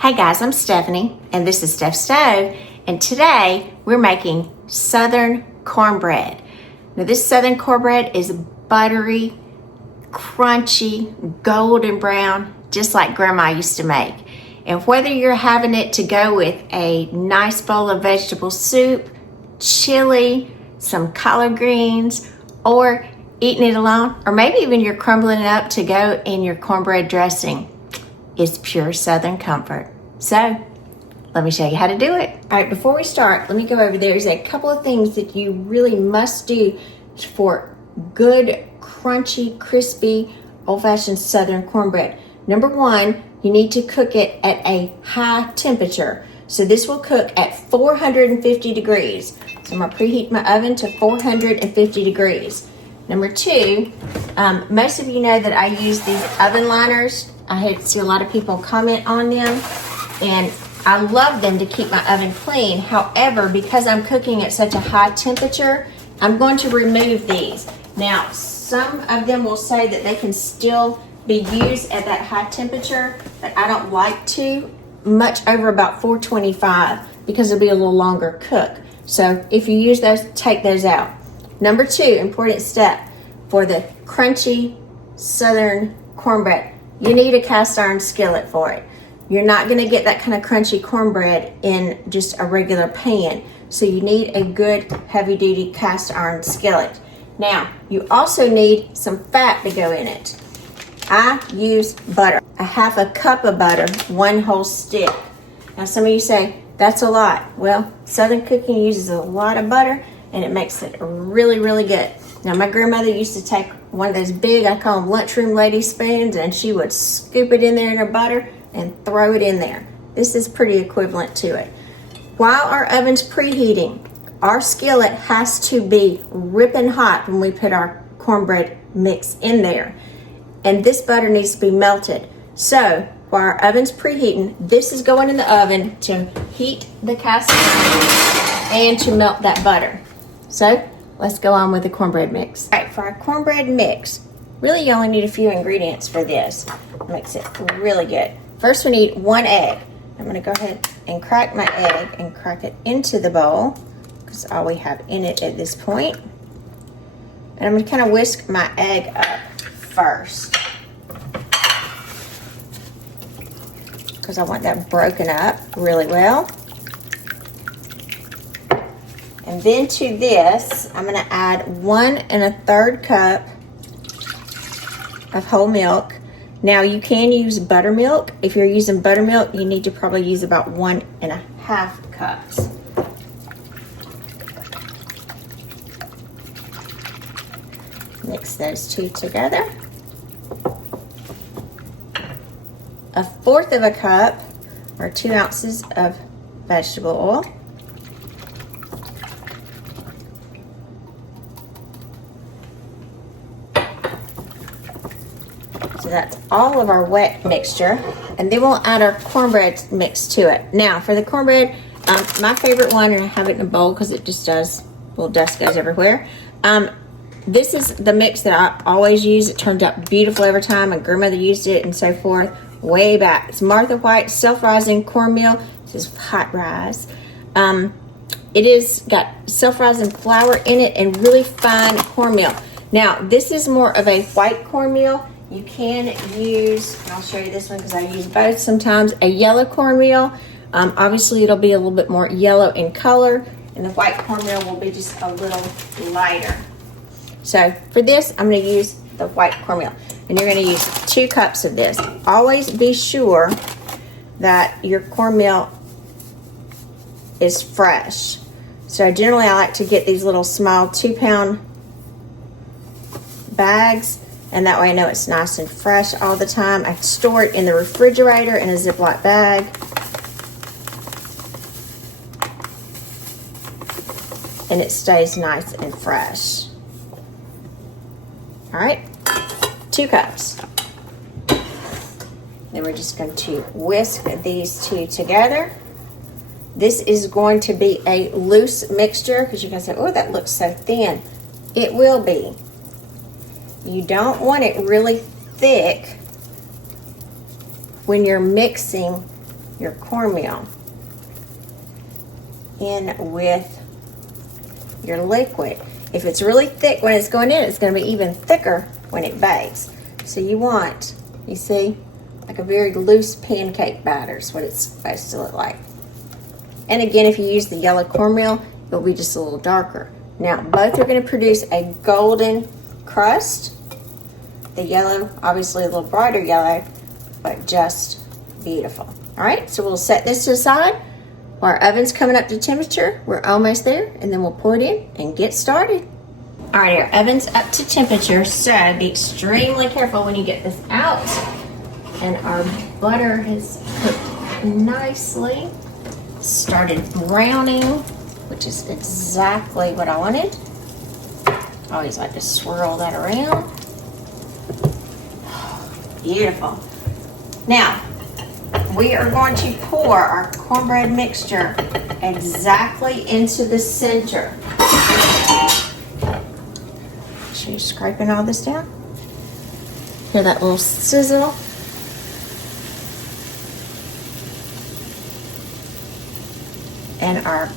Hey guys, I'm Stephanie, and this is Steph Stove, and today we're making Southern Cornbread. Now this Southern Cornbread is buttery, crunchy, golden brown, just like Grandma used to make. And whether you're having it to go with a nice bowl of vegetable soup, chili, some collard greens, or eating it alone, or maybe even you're crumbling it up to go in your cornbread dressing, it's pure Southern comfort. So, let me show you how to do it. All right, before we start, let me go over. There's a couple of things that you really must do for good, crunchy, crispy, old-fashioned Southern cornbread. Number one, you need to cook it at a high temperature. So this will cook at 450 degrees. So I'm gonna preheat my oven to 450 degrees. Number two, most of you know that I use these oven liners. I see a lot of people comment on them, and I love them to keep my oven clean. However, because I'm cooking at such a high temperature, I'm going to remove these. Now, some of them will say that they can still be used at that high temperature, but I don't like to much over about 425 because it'll be a little longer cook. So if you use those, take those out. Number two, important step for the crunchy Southern cornbread, you need a cast iron skillet for it. You're not gonna get that kind of crunchy cornbread in just a regular pan. So you need a good heavy duty cast iron skillet. Now, you also need some fat to go in it. I use butter, a half a cup of butter, one whole stick. Now some of you say, that's a lot. Well, Southern cooking uses a lot of butter and it makes it really, really good. Now my grandmother used to take one of those big, I call them lunchroom lady spoons, and she would scoop it in there in her butter and throw it in there. This is pretty equivalent to it. While our oven's preheating, our skillet has to be ripping hot when we put our cornbread mix in there. And this butter needs to be melted. So while our oven's preheating, this is going in the oven to heat the cast iron and to melt that butter. So let's go on with the cornbread mix. All right, for our cornbread mix, really you only need a few ingredients for this. It makes it really good. First we need one egg. I'm gonna go ahead and crack my egg and crack it into the bowl because all we have in it at this point. And I'm gonna kind of whisk my egg up first because I want that broken up really well. And then to this, I'm gonna add 1 1/3 cup of whole milk. Now you can use buttermilk. If you're using buttermilk, you need to probably use about 1 1/2 cups. Mix those two together. 1/4 cup or 2 ounces of vegetable oil. So that's all of our wet mixture, and then we'll add our cornbread mix to it. Now for the cornbread, my favorite one, and I have it in a bowl because it just does, little dust goes everywhere. This is the mix that I always use. It turns out beautiful every time. My grandmother used it and so forth way back. It's Martha White self-rising cornmeal. This is HotRise. It is got self-rising flour in it and really fine cornmeal. Now this is more of a white cornmeal. You can use, and I'll show you this one because I use both sometimes, a yellow cornmeal. Obviously it'll be a little bit more yellow in color, and the white cornmeal will be just a little lighter. So for this, I'm going to use the white cornmeal, and you're going to use 2 cups of this. Always be sure that your cornmeal is fresh. So generally I like to get these little small 2-pound bags, and that way I know it's nice and fresh all the time. I store it in the refrigerator in a Ziploc bag. And it stays nice and fresh. All right, 2 cups. Then we're just going to whisk these two together. This is going to be a loose mixture because you guys say, oh, that looks so thin. It will be. You don't want it really thick when you're mixing your cornmeal in with your liquid. If it's really thick when it's going in, it's going to be even thicker when it bakes. So you want, you see, like a very loose pancake batter is what it's supposed to look like. And again, if you use the yellow cornmeal, it'll be just a little darker. Now, both are going to produce a golden crust. The yellow, obviously a little brighter yellow, but just beautiful. All right, so we'll set this to the side while our oven's coming up to temperature. We're almost there, and then we'll pour it in and get started. All right, our oven's up to temperature, so be extremely careful when you get this out. And our butter has cooked nicely, started browning, which is exactly what I wanted. I always like to swirl that around. Beautiful. Now, we are going to pour our cornbread mixture exactly into the center. Make sure you're scraping all this down. Hear that little sizzle? And our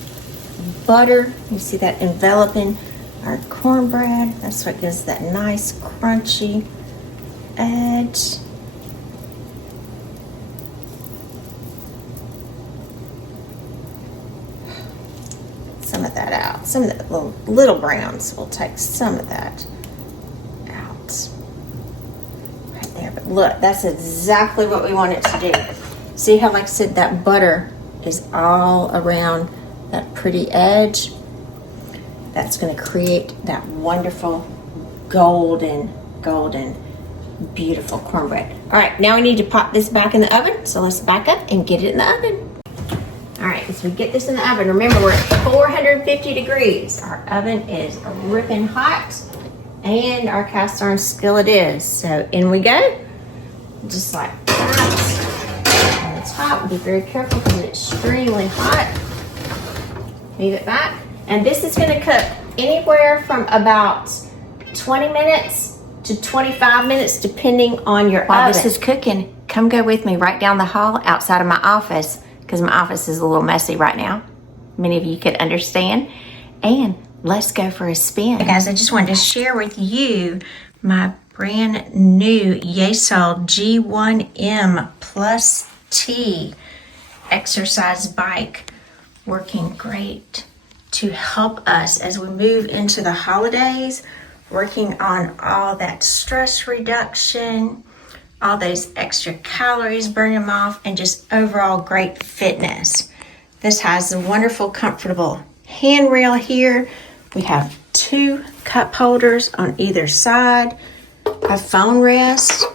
butter, you see that enveloping our cornbread. That's what gives that nice crunchy edge. Some of that out. Some of the little browns, we'll take some of that out. Right there, but look, that's exactly what we want it to do. See how, like I said, that butter is all around that pretty edge. That's going to create that wonderful golden, beautiful cornbread. All right, now we need to pop this back in the oven. So let's back up and get it in the oven. All right, as we get this in the oven, remember we're at 450 degrees. Our oven is ripping hot and our cast iron skillet is. So in we go, just like that. Top. Be very careful because it's extremely hot. Leave it back. And this is going to cook anywhere from about 20 minutes to 25 minutes depending on your oven. While this is cooking, come go with me right down the hall outside of my office because my office is a little messy right now. Many of you could understand. And let's go for a spin. Hey guys, I just wanted to share with you my brand new Yesol G1M Plus T exercise bike, working great to help us as we move into the holidays, working on all that stress reduction, all those extra calories, burning them off, and just overall great fitness. This has a wonderful, comfortable handrail here. We have 2 cup holders on either side, a phone rest,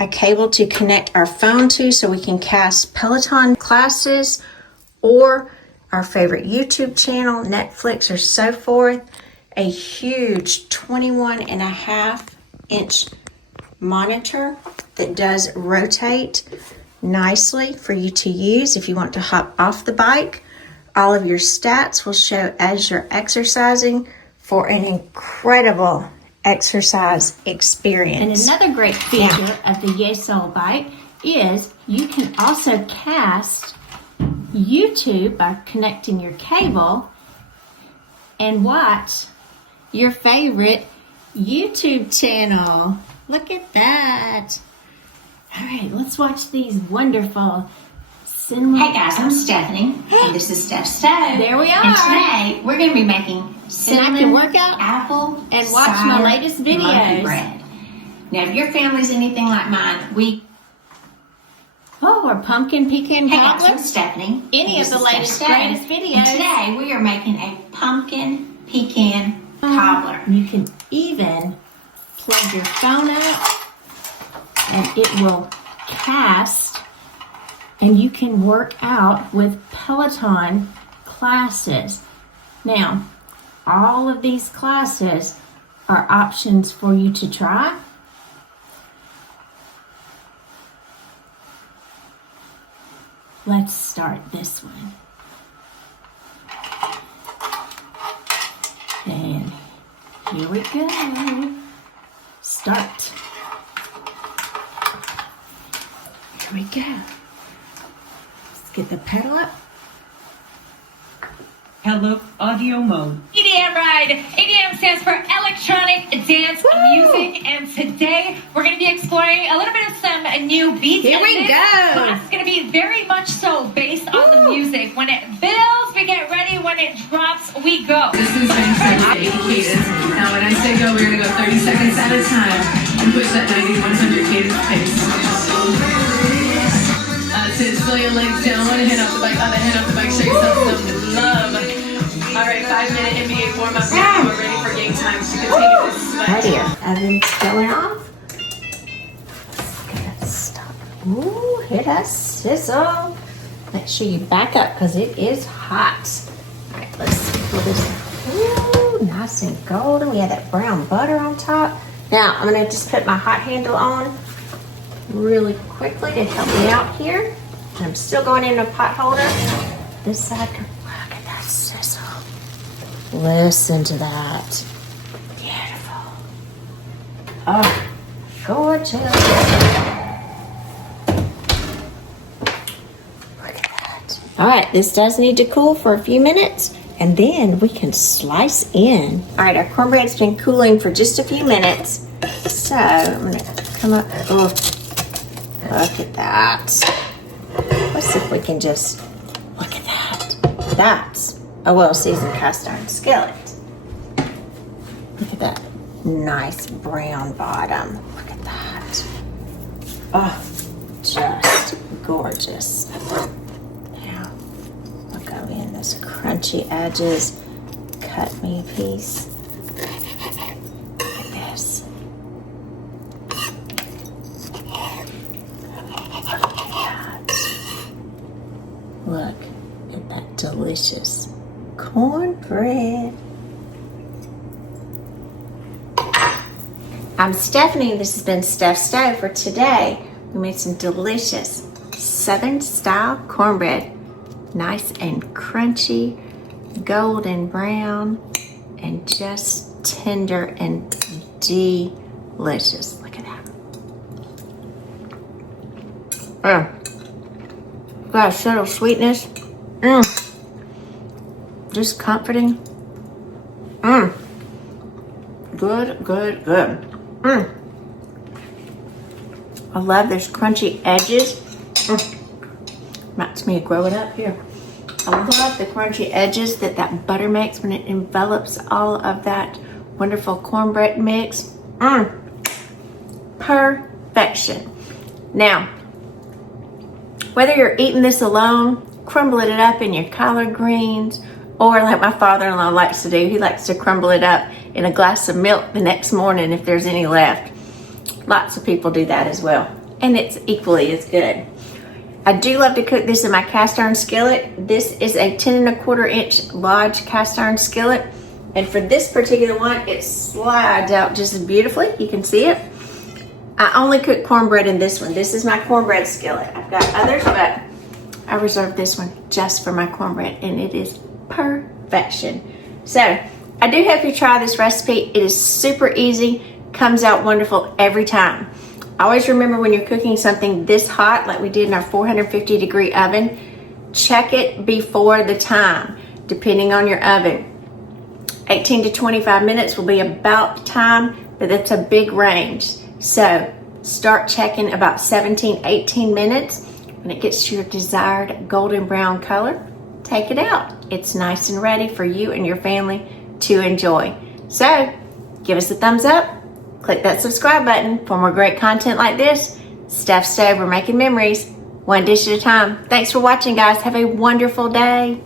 a cable to connect our phone to so we can cast Peloton classes or our favorite YouTube channel, Netflix, or so forth. A huge 21.5-inch monitor that does rotate nicely for you to use if you want to hop off the bike. All of your stats will show as you're exercising for an incredible exercise experience. And another great feature of the Yesol bike is you can also cast YouTube by connecting your cable and watch your favorite YouTube channel. Look at that. All right, let's watch these wonderful cinnamon. Hey guys, I'm Stephanie, and this is Steph Stove. There we are. And today we're going to be making cinnamon, and I can work out, apple, and watch my latest videos. Bread. Now, if your family's anything like mine, or pumpkin pecan cobbler. Hey guys, I'm Stephanie. Any of the latest, greatest videos. And today we are making a pumpkin pecan cobbler. You can even plug your phone up, and it will cast, and you can work out with Peloton classes. Now, all of these classes are options for you to try. Let's start this one. And here we go. Start. Here we go. get the pedal up. Hello, audio mode. EDM ride. EDM stands for electronic dance music, and today we're going to be exploring a little bit of some new beats. Here we go. It's going to be very much so based on the music. When it builds, we get ready. When it drops, we go. This is fantastic cadence. Now when I say go, we're going to go 30 seconds at a time and push that 90-100 cadence pace. That's it. Slow your legs down. One hand off the bike, other hand off the bike. Show yourself some love. All right, 5-minute NBA warm-up now. We're ready for game time to continue this sweat. Right here. Oven's going off. Let's stop. Ooh, hit a sizzle. Make sure you back up because it is hot. All right, let's pull this. Ooh, nice and golden. We have that brown butter on top. Now, I'm going to just put my hot handle on really quickly to help me out here. And I'm still going in a pot holder. This side, look at that sizzle. Listen to that. Beautiful. Oh, gorgeous. Look at that. All right, this does need to cool for a few minutes, and then we can slice in. All right, our cornbread's been cooling for just a few minutes. So I'm gonna come up. Oh, look at that. Let's see if we can just look at that. That's a well-seasoned cast iron skillet. Look at that nice brown bottom. Look at that. Oh, just gorgeous. Now, I'll go in those crunchy edges. Cut me a piece. Look at this. Look at that delicious cornbread. I'm Stephanie, and this has been Steph's Stove. For today, we made some delicious Southern Style Cornbread. Nice and crunchy, golden brown, and just tender and delicious. Look at that. Got a subtle sweetness. Just comforting. Good, good, good. I love those crunchy edges. Reminds me of growing up here. I love the crunchy edges that butter makes when it envelops all of that wonderful cornbread mix. Perfection. Now, whether you're eating this alone, crumbling it up in your collard greens, or like my father-in-law likes to do, he likes to crumble it up in a glass of milk the next morning if there's any left. Lots of people do that as well, and it's equally as good. I do love to cook this in my cast iron skillet. This is a 10¼ inch Lodge cast iron skillet, and for this particular one, it slides out just beautifully. You can see it. I only cook cornbread in this one. This is my cornbread skillet. I've got others, but I reserved this one just for my cornbread, and it is perfection. So I do hope you try this recipe. It is super easy, comes out wonderful every time. Always remember, when you're cooking something this hot, like we did in our 450-degree oven, check it before the time, depending on your oven. 18 to 25 minutes will be about the time, but that's a big range. So start checking about 17, 18 minutes. When it gets to your desired golden brown color, take it out. It's nice and ready for you and your family to enjoy. So give us a thumbs up. Click that subscribe button for more great content like this. Steph's Stove, we're making memories, one dish at a time. Thanks for watching, guys. Have a wonderful day.